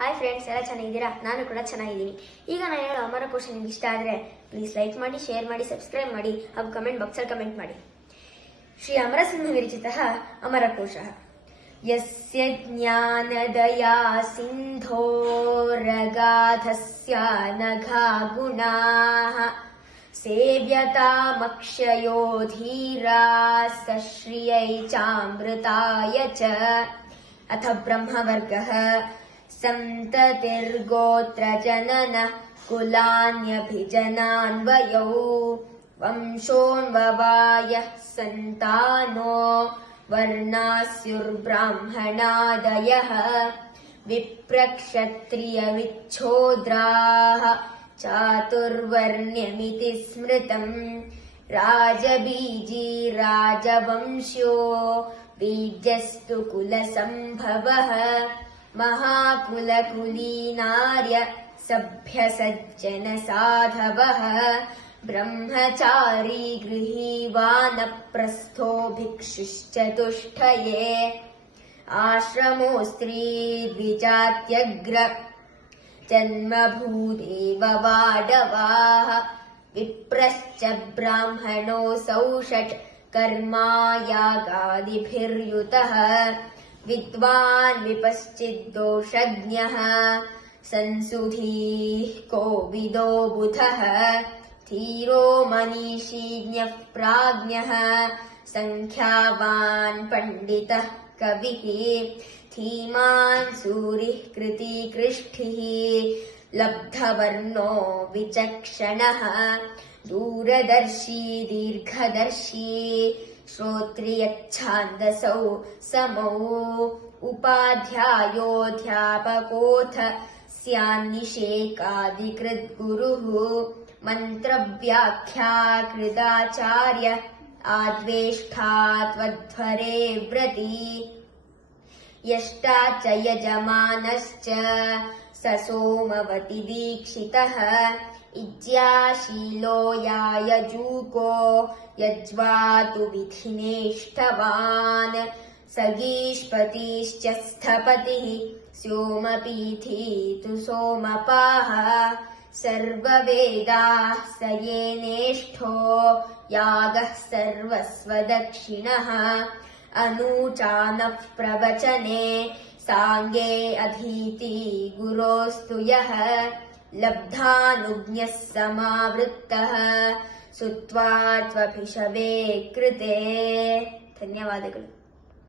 Hi friends, ಎಲ್ಲ ಚೆನ್ನಾಗಿದ್ದೀರಾ? ನಾನು ಕೂಡ ಚೆನ್ನಾಗಿದ್ದೀನಿ. ಈಗ ನಾನು ಹೇಳೋ ಅಮರಕೋಶ ನಿಮ್ಗೆ ಇಷ್ಟ ಆದರೆ ಪ್ಲೀಸ್ ಲೈಕ್ ಮಾಡಿ, ಶೇರ್ ಮಾಡಿ, ಸಬ್ಸ್ಕ್ರೈಬ್ ಮಾಡಿ ಹಾಗೂ ಕಮೆಂಟ್ ಬಾಕ್ಸಲ್ಲಿ ಕಮೆಂಟ್ ಮಾಡಿ. ಶ್ರೀ ಅಮರಸಿಂಹ ವಿರಚಿತಃ ಅಮರಕೋಶಃ. ಯಸ್ಯ ಜ್ಞಾನದಯಾ ಸಿಂಧೋರಗಾಧಸ್ಯ ನಘಾ ಗುಣಾಃ ಸೇವ್ಯತಾಮಕ್ಷಯೋ ಧೀರಾ ಸಶ್ರಿಯೈ ಚಾಮೃತಾಯ ಚ. ಅಥ ಬ್ರಹ್ಮವರ್ಗಃ ಸಂತತಿರ್ಗೋತ್ರ ಜನನ ಕುಲಾನ್ಯಭಿಜನಾನ್ವಯೌ ವಂಶೋನ್ವವಾಯಃ ಸಂತಾನೋ ವರ್ಣಾಸ್ಯುರ್ಬ್ರಾಹ್ಮಣಾದಯಃ ವಿಪ್ರಕ್ಷತ್ರಿಯ ವಿಚ್ಛೋದ್ರಾಃ ಚಾತುರ್ವರ್ಣ್ಯಮಿತಿ ಸ್ಮೃತಂ. ರಾಜಬೀಜೀ ರಾಜವಂಶ್ಯೋ ಬೀಜಸ್ತು ಕುಲಸಂಭವಃ ಮಹಾಕುಲಕುಲೀನಾರ್ಯ ಸಭ್ಯಸಜ್ಜನ ಸಾಧವಃ. ಬ್ರಹ್ಮಚಾರಿ ಗೃಹೀ ವಾನಪ್ರಸ್ಥೋ ಭಿಕ್ಷುಶ್ಚತುಷ್ಟಯೇ ಆಶ್ರಮೋ ಸ್ತ್ರೀ ದ್ವಿಜಾತ್ಯಗ್ರ ಜನ್ಮಭೂದೇವ ವಾಡವಾಃ. ವಿಪ್ರಶ್ಚ ಬ್ರಾಹ್ಮಣೋऽಸೌ ಷಟ್ ಕರ್ಮಾಯಾಗಾದಿಭಿರ್ಯುತಃ. ವಿದ್ವಾನ್ ವಿಪಶ್ಚಿದ್ದೋಷಜ್ಞಃ ಸಂಸುಧೀಃ ಕೋವಿದೋ ಬುಧಃ. ಧೀರೋ ಮನೀಷೀ ಜ್ಞಃ ಪ್ರಾಜ್ಞಃ ಸಂಖ್ಯಾವಾನ್ ಪಂಡಿತಃ ಕವಿಃ. ಧೀಮಾನ್ ಸೂರಿಃ ಕೃತಿ ಕೃಷ್ಟಿಃ ಲಬ್ಧವರ್ಣೋ ವಿಚಕ್ಷಣಃ. ದೂರದರ್ಶಿ ದೀರ್ಘದರ್ಶಿ ಶ್ರೋತ್ರಿಯಚ್ಛಾಂದಸೌ ಸಮೌ. ಉಪಾಧ್ಯಾಯೋऽಧ್ಯಾಪಕೋऽಥ ಸ್ಯಾನ್ನಿಷೇಕಾದಿಕೃದ್ಗುರುಃ. ಮಂತ್ರವ್ಯಾಖ್ಯಾಕೃದಾಚಾರ್ಯ ಆದ್ವೇಷ್ಠಾ ತ್ವಧ್ವರೇ ವ್ರತಿ. ಯಷ್ಟಾ ಚ ಯಜಮಾನಶ್ಚ ಸ ಸೋಮವತಿ ದೀಕ್ಷಿತಃ. ಇಜ್ಯಾಶೀಲೋ ಯಾಯಜೂಕೋ ಯಜ್ವಾತು ವಿಧಿನೇಷ್ಟವಾನ್. ಸಗೀಷ್ಪತಿಶ್ಚ ಸ್ಥಪತಿಃ ಸ್ಯೋಮಪೀಠೀ ತು ಸೋಮಪಾಃ. ಸರ್ವವೇದಾಃ ಸ ಯೇನೇಷ್ಠೋ ಯಾಗಃ ಸರ್ವಸ್ವದಕ್ಷಿಣಃ. ಅನೂಚಾನಃ ಪ್ರವಚನೆ ಸಾಂಗೇ ಅಧೀತಿ ಗುರೋಸ್ತು ಯಃ. ಲಬ್ಧಾನುಜ್ಞಃ ಸಮಾವೃತ್ತಃ ಸುತ್ವಾ ತ್ವಭಿಷವೇ ಕೃತೆ. ಧನ್ಯವಾದಗಳು.